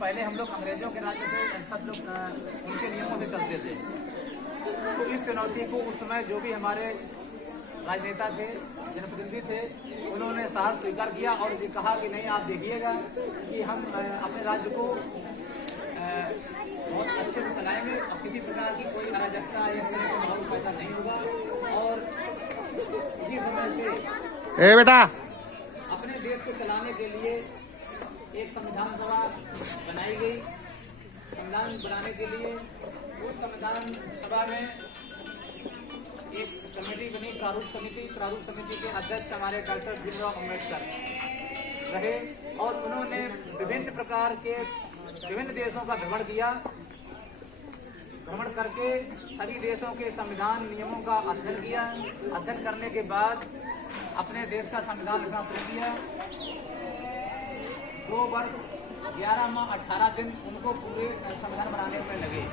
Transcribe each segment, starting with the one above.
पहले हम लोग अंग्रेजों के राज्य से सब लोग उनके नियमों से चलते थे। तो इस चुनौती को उस समय जो भी हमारे राजनेता थे, जनप्रतिनिधि थे, उन्होंने साहस स्वीकार किया और ये कहा कि नहीं, आप देखिएगा कि हम अपने राज्य को बहुत अच्छे से चलाएंगे और किसी प्रकार की कोई अराजकता या इस तरह का माहौल पैदा नहीं होगा। और इसी समय से बेटा अपने देश को चलाने के लिए एक संविधान सभा बनाई गई। संविधान बनाने के लिए उस संविधान सभा में एक कमेटी बनी, प्रारूप समिति। प्रारूप समिति के अध्यक्ष हमारे डॉक्टर भीमराव अम्बेडकर रहे और उन्होंने विभिन्न प्रकार के विभिन्न देशों का भ्रमण किया। भ्रमण करके सभी देशों के संविधान नियमों का अध्ययन किया। अध्ययन करने के बाद अपने देश का संविधान लिखना शुरू किया। 2 वर्ष 11 माह 18 दिन उनको पूरे संविधान बनाने में लगे।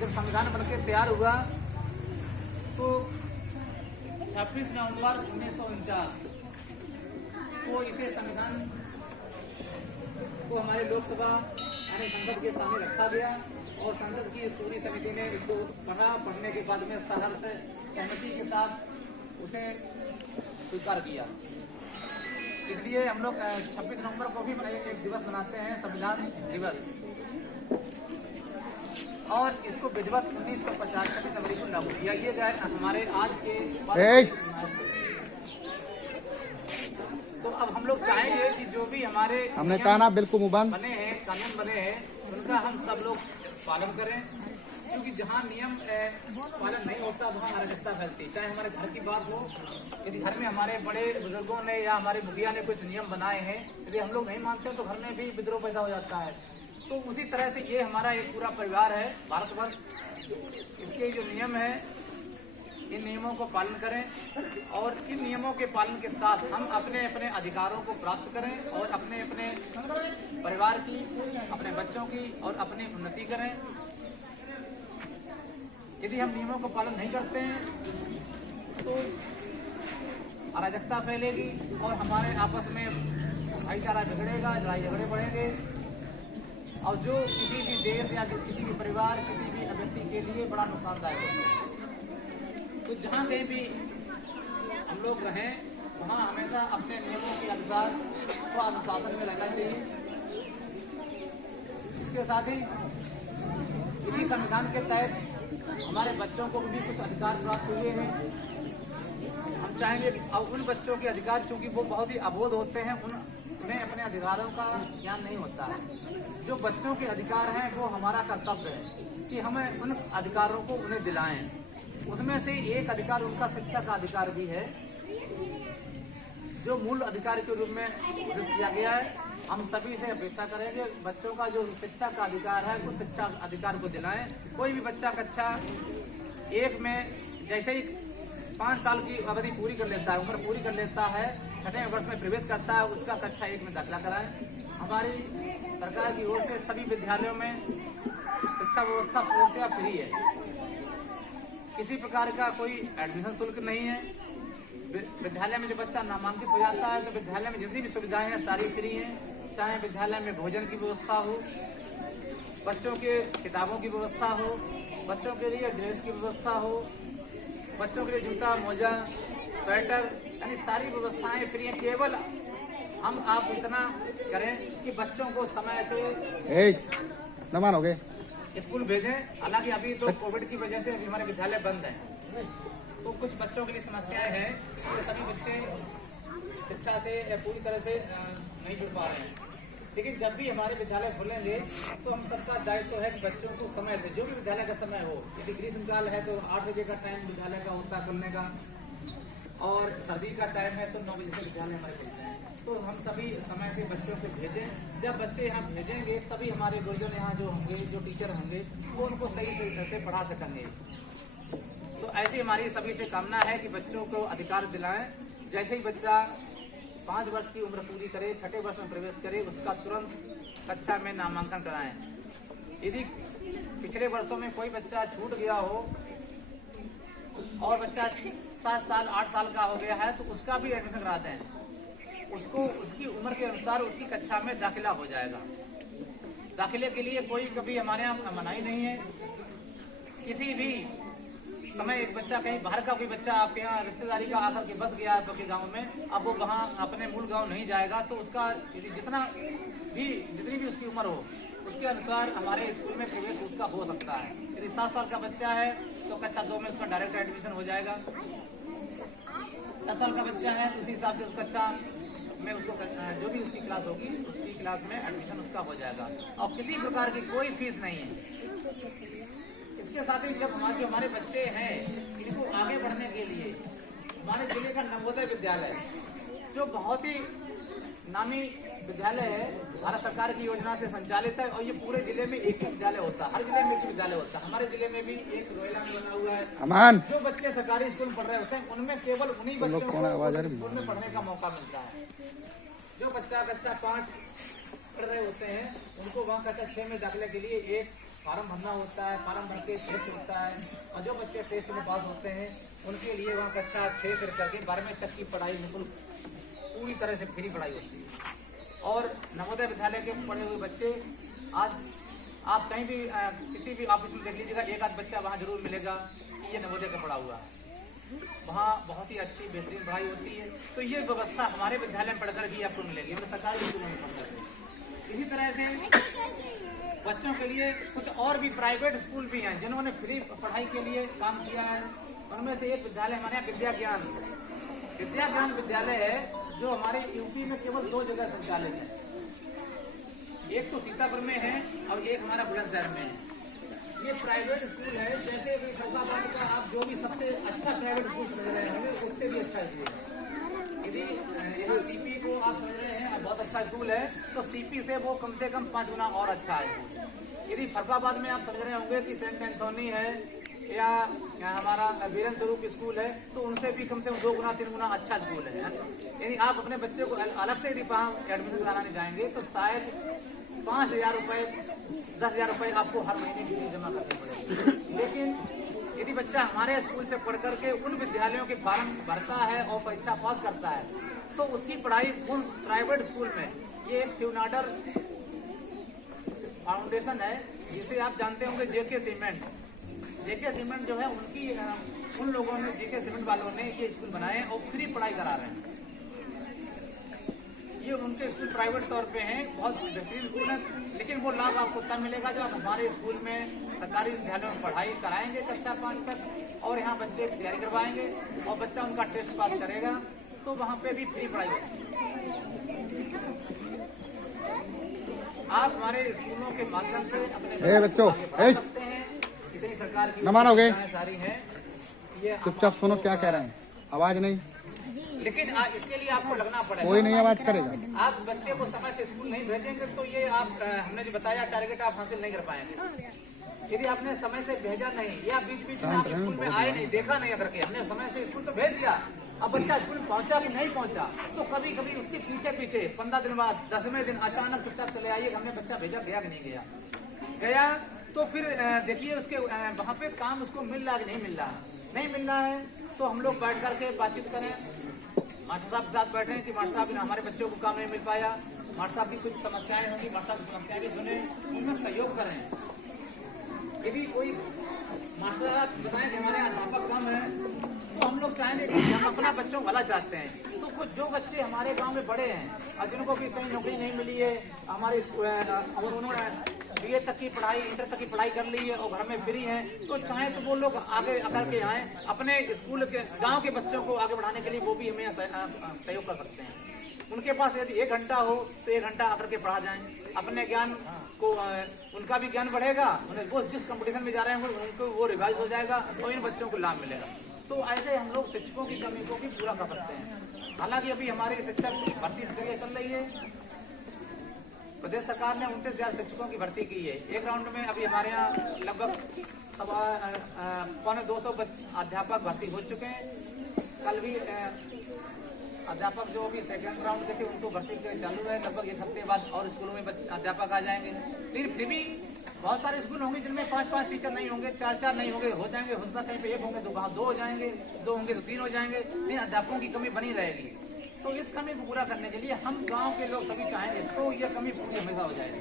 जब संविधान बनकर तैयार हुआ तो 26 नवंबर 1949 को इसे संविधान को हमारे लोकसभा यानी संसद के सामने रखा गया और संसद की पूरी समिति ने इसको पढ़ा। पढ़ने के बाद में सहमति के साथ उसे स्वीकार किया। इसलिए हम लोग 26 नवंबर को भी एक दिवस मनाते हैं, संविधान दिवस। और इसको विधिवत 1950 जनवरी को लागू किया। ये हमारे आज के तो अब हम लोग चाहेंगे कि जो भी हमारे हमने कहा ना बिल्कुल बने हैं, कानून बने हैं, उनका हम सब लोग पालन करें। क्योंकि जहाँ नियम पालन नहीं होता वहाँ अराजकता फैलती। चाहे हमारे घर की बात हो, यदि घर में हमारे बड़े बुजुर्गों ने या हमारे मुखिया ने कुछ नियम बनाए हैं, यदि हम लोग नहीं मानते तो घर में भी विद्रोह पैदा हो जाता है। तो उसी तरह से ये हमारा एक पूरा परिवार है, भारतवर्ष। इसके जो नियम है, इन नियमों को पालन करें और इन नियमों के पालन के साथ हम अपने अपने अधिकारों को प्राप्त करें और अपने अपने परिवार की, अपने बच्चों की और अपनी उन्नति करें। यदि हम नियमों को पालन नहीं करते हैं तो अराजकता फैलेगी और हमारे आपस में भाईचारा बिगड़ेगा, लड़ाई झगड़े बढ़ेंगे और जो किसी भी देश या जो किसी भी परिवार, किसी भी व्यक्ति के लिए बड़ा नुकसानदायक होता है। तो जहाँ कहीं भी हम लोग रहें वहाँ हमेशा अपने नियमों के अनुसार स्व अनुशासन में रहना चाहिए। इसके साथ ही इसी संविधान के तहत हमारे बच्चों को भी कुछ अधिकार प्राप्त हुए हैं। हम चाहेंगे कि अब उन बच्चों के अधिकार, चूँकि वो बहुत ही अबोध होते हैं, उन्हें अपने अधिकारों का ज्ञान नहीं होता है। जो बच्चों के अधिकार हैं वो हमारा कर्तव्य है कि हमें उन अधिकारों को उन्हें दिलाएं। उसमें से एक अधिकार उनका शिक्षा का अधिकार भी है, जो मूल अधिकार के रूप में घोषित किया गया है। हम सभी से अपेक्षा करेंगे बच्चों का जो शिक्षा का अधिकार है उस शिक्षा अधिकार को दिलाएं। कोई भी बच्चा कक्षा 1 में जैसे ही 5 साल की अवधि पूरी कर लेता है, उम्र पूरी कर लेता है, 6वें वर्ष में प्रवेश करता है, उसका कक्षा 1 में दाखिला कराएं। हमारी सरकार की ओर से सभी विद्यालयों में शिक्षा व्यवस्था पूर्णतः फ्री है। किसी प्रकार का कोई एडमिशन शुल्क नहीं है। विद्यालय में जब बच्चा नामांकित हो जाता है तो विद्यालय में जितनी भी सुविधाएं हैं सारी फ्री हैं। चाहे विद्यालय में भोजन की व्यवस्था हो, बच्चों के किताबों की व्यवस्था हो, बच्चों के लिए ड्रेस की व्यवस्था हो, बच्चों के लिए जूता, मोजा, स्वेटर, यानी सारी व्यवस्थाएं फ्री हैं। केवल हम आप इतना करें कि बच्चों को समय से न मानोगे स्कूल भेजें। हालांकि अभी तो कोविड की वजह से अभी हमारे विद्यालय बंद हैं, तो कुछ बच्चों के लिए समस्याएं हैं। तो सभी बच्चे शिक्षा से पूरी तरह से नहीं जुड़ पा रहे हैं। लेकिन जब भी हमारे विद्यालय खुलेंगे तो हम सबका दायित्व है कि बच्चों को समय से, जो भी विद्यालय का समय हो, यदि ग्रीष्मकाल है तो 8 बजे का टाइम विद्यालय का होता है खुलने का, और सर्दी का टाइम है तो 9 बजे से विद्यालय हमारे खुलते हैं। तो हम सभी समय से बच्चों को भेजें। जब बच्चे यहाँ भेजेंगे तभी हमारे गुरुजन यहाँ जो होंगे, जो टीचर होंगे, वो उनको सही तरीके से पढ़ा सकेंगे। तो ऐसी हमारी सभी से कामना है कि बच्चों को अधिकार दिलाएं। जैसे ही बच्चा 5 वर्ष की उम्र पूरी करे, 6ठे वर्ष में प्रवेश करे, उसका तुरंत कक्षा में नामांकन कराएं। यदि पिछले वर्षों में कोई बच्चा छूट गया हो और बच्चा 7 साल 8 साल का हो गया है तो उसका भी एडमिशन करा दें। उसको उसकी उम्र के अनुसार उसकी कक्षा में दाखिला हो जाएगा। दाखिले के लिए कोई कभी हमारे यहाँ मनाही नहीं है। किसी भी समय एक बच्चा, कहीं बाहर का कोई बच्चा आपके यहाँ रिश्तेदारी का आकर के बस गया आपके गांव में, अब वो वहाँ अपने मूल गांव नहीं जाएगा, तो उसका जितनी भी उसकी उम्र हो उसके अनुसार हमारे स्कूल में प्रवेश उसका हो सकता है। यदि 7 साल का बच्चा है तो कक्षा 2 में उसका डायरेक्ट एडमिशन हो जाएगा। 10 साल का बच्चा है तो उसी हिसाब से उस कक्षा में उसको जो भी उसकी क्लास होगी उसकी क्लास में एडमिशन उसका हो जाएगा, और किसी प्रकार की कोई फीस नहीं है। इसके साथ ही जब हमारे बच्चे हैं, इनको आगे बढ़ने के लिए हमारे जिले का नवोदय विद्यालय, जो बहुत ही नामी विद्यालय है, भारत सरकार की योजना से संचालित है, और ये पूरे जिले में एक ही विद्यालय होता है, हर जिले में एक ही विद्यालय होता है। हमारे जिले में भी एक रोहिला में बना हुआ है। जो बच्चे सरकारी स्कूल में पढ़ रहे होते हैं उनमें केवल उन्हीं बच्चों को स्कूल में पढ़ने का मौका मिलता है। जो बच्चा कक्षा 5 पढ़ रहे होते हैं उनको वहाँ कक्षा 6 में दाखिले के लिए एक फार्म भरना होता है, फार्म भर के टेस्ट होता है, और जो बच्चे टेस्ट में पास होते हैं उनके लिए वहाँ कक्षा 6 से करके 12वीं तक की पढ़ाई निःशुल्क पूरी तरह से फ्री पढ़ाई होती है। और नवोदय विद्यालय के पढ़े हुए बच्चे आज आप कहीं भी किसी भी ऑफिस में देख लीजिएगा, एक आध बच्चा वहाँ जरूर मिलेगा कि ये नवोदय का पढ़ा हुआ है। वहाँ बहुत ही अच्छी बेहतरीन पढ़ाई होती है। तो ये व्यवस्था हमारे विद्यालय में पढ़कर ही आपको मिलेगी, मतलब सरकारी स्कूलों में पढ़कर। इसी तरह से बच्चों के लिए कुछ और भी प्राइवेट स्कूल भी हैं जिन्होंने फ्री पढ़ाई के लिए काम किया है। उनमें से एक विद्यालय हमारे यहाँ विद्या ज्ञान विद्यालय है, जो हमारे यूपी में केवल 2 जगह संचालित है। एक तो सीतापुर में है और एक हमारा बुलंदशहर में है। ये प्राइवेट स्कूल है, जैसे कि फैजाबाद का आप जो भी सबसे अच्छा प्राइवेट स्कूल समझ रहे होंगे उससे भी अच्छा स्कूल है। यदि यहाँ सीपी को आप समझ रहे हैं बहुत अच्छा स्कूल है, तो सीपी से वो कम से कम 5 गुना और अच्छा है। यदि फरबाबाद में आप समझ रहे होंगे कि सेंट एंथोनी है या हमारा वीरेंद्र स्वरूप स्कूल है, तो उनसे भी कम से कम 2 गुना 3 गुना अच्छा स्कूल है। यदि आप अपने बच्चे को अलग से यदि वहाँ एडमिशन कराने जाएंगे तो शायद 5,000 रुपये 10,000 रुपये आपको हर महीने के लिए जमा करने पड़ेंगे। लेकिन यदि बच्चा हमारे स्कूल से पढ़ करके उन विद्यालयों के फॉर्म भरता है और परीक्षा पास करता है, तो उसकी पढ़ाई उन प्राइवेट स्कूल में, ये एक शिवनाडर फाउंडेशन है जिसे आप जानते होंगे, जेके सीमेंट जो है उनकी उन लोगों ने, जेके सीमेंट वालों ने ये स्कूल बनाए और फ्री पढ़ाई करा रहे हैं। ये उनके स्कूल प्राइवेट तौर पे हैं, बहुत बेहतरीन स्कूल है, लेकिन वो लाभ आपको तब मिलेगा जब आप हमारे स्कूल में सरकारी विद्यालयों में पढ़ाई कराएंगे कक्षा 5 तक, और यहाँ बच्चे की तैयारी करवाएंगे और बच्चा उनका टेस्ट पास करेगा, तो वहाँ पे भी फ्री पढ़ाई होगी। आप हमारे स्कूलों के माध्यम से अपने बच्चों पढ़ सकते हैं। कितनी सरकार की सारी है, ये चुपचाप सुनो क्या कह रहे हैं, आवाज नहीं, लेकिन इसके लिए आपको लगना पड़ेगा। कोई नहीं आवाज करेगा। आप बच्चे को समय से स्कूल नहीं भेजेंगे तो ये आप हमने जो बताया टारगेट आप हासिल नहीं कर पाएंगे। यदि आपने समय से भेजा नहीं या बीच में आप स्कूल में आए नहीं, देखा नहीं अगर के हमने समय से स्कूल तो भेज दिया, अब बच्चा स्कूल पहुंचा कि नहीं पहुंचा, तो कभी कभी उसके पीछे 15 दिन बाद 10वें दिन अचानक चुपचाप चले आइए, हमने बच्चा भेजा गया कि नहीं गया, तो फिर देखिए उसके वहाँ पे काम उसको मिल रहा है कि नहीं मिल रहा है, तो हम लोग बैठ करके बातचीत करें, मास्टर साहब के साथ बैठे कि मास्टर साहब हमारे बच्चों को काम नहीं मिल पाया, मास्टर साहब की कुछ समस्याएं होंगी, मास्टर साहब की समस्याएं भी सुने, उनमें सहयोग करें। यदि कोई मास्टर साहब बताएं कि हमारे अध्यापक कम है, तो हम लोग चाहेंगे कि हम अपना बच्चों को भला चाहते हैं, तो कुछ जो बच्चे हमारे गांव में बड़े हैं और जिनको भी कहीं नौकरी नहीं मिली है, हमारे और उन्होंने BA तक की पढ़ाई, इंटर तक की पढ़ाई कर ली है और घर में फ्री हैं, तो चाहे तो वो लोग आगे आकर के आए, अपने स्कूल के गांव के बच्चों को आगे बढ़ाने के लिए वो भी हमें सहयोग कर सकते हैं। उनके पास यदि 1 घंटा हो तो 1 घंटा आकर के पढ़ा जाएं, अपने ज्ञान को उनका भी ज्ञान बढ़ेगा, वो जिस कंपटीशन में जा रहे हैं उनको वो रिवाइज हो जाएगा और इन बच्चों को लाभ मिलेगा। तो ऐसे हम लोग शिक्षकों की कमी को भी पूरा कर सकते हैं। हालांकि अभी हमारी शिक्षक भर्ती प्रक्रिया चल रही है, प्रदेश सरकार ने 29 हजार शिक्षकों की भर्ती की है। एक राउंड में अभी हमारे यहाँ लगभग 250 अध्यापक भर्ती हो चुके हैं। कल भी अध्यापक जो अभी सेकेंड राउंड के थे उनको भर्ती चालू है, लगभग 1 हफ्ते बाद और स्कूलों में अध्यापक आ जाएंगे। फिर भी बहुत सारे स्कूल होंगे जिनमें 5-5 टीचर नहीं होंगे, 4-4 नहीं होंगे, हो जाएंगे, हो सकता कहीं पे 1 होंगे तो वहाँ 2 हो जाएंगे, 2 होंगे तो 3 हो जाएंगे, लेकिन अध्यापकों की कमी बनी रहेगी। तो इस कमी को पूरा करने के लिए हम गांव के लोग सभी चाहेंगे तो ये कमी पूरी हमेशा हो जाएगी।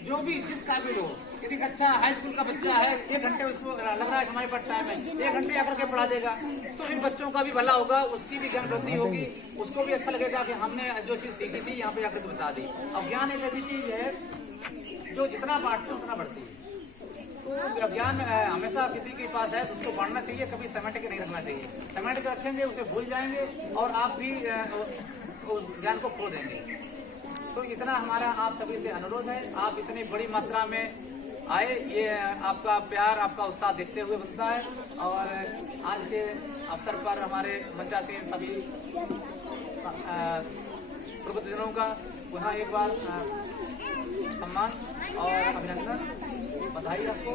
जो भी जिस काबिल हो, यदि अच्छा हाई स्कूल का बच्चा है, 1 घंटे उसको लग रहा है हमारे पास टाइम है, 1 घंटे आकर के पढ़ा देगा तो इन बच्चों का भी भला होगा, उसकी भी ज्ञान वृद्धि होगी, उसको भी अच्छा लगेगा कि हमने जो चीज सीखी थी यहाँ पे आकर के बता दी। और ज्ञान एक ऐसी चीज है जो जितना बांटते उतना बढ़ती है। तो ज्ञान हमेशा किसी के पास है तो उसको बांटना चाहिए, कभी समेट के नहीं रखना चाहिए। समेट के रखेंगे उसे भूल जाएंगे और आप भी उस ज्ञान को खो देंगे। तो इतना हमारा आप सभी से अनुरोध है, आप इतनी बड़ी मात्रा में आए, ये आपका प्यार आपका उत्साह देखते हुए बनता है। और आज के अवसर पर हमारे मंचासीन सभी प्रबुद्धजनों का पुनः एक बार सम्मान और अभिनंदन, बधाई आपको।